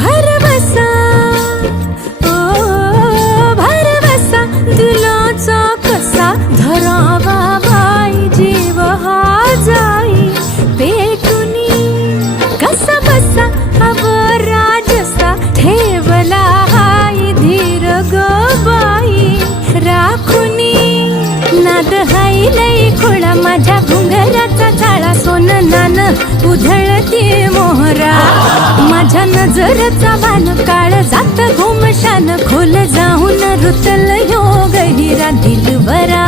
भरवसा ओ भरवसा दिलाचा कसा धरावा बाई जीव हा जाई पेटुनी कसा बसा राजसा ठेवला हाय धीर ग बाई राखुनी नाद हाय लई खोळा माझ्या घुंगराचा जाळा सोन नान उधळती मोहरा माझ्या नजरचा बाण काळ जात घुमशान खोल जाऊन रुतल योग हिरा दिलबरा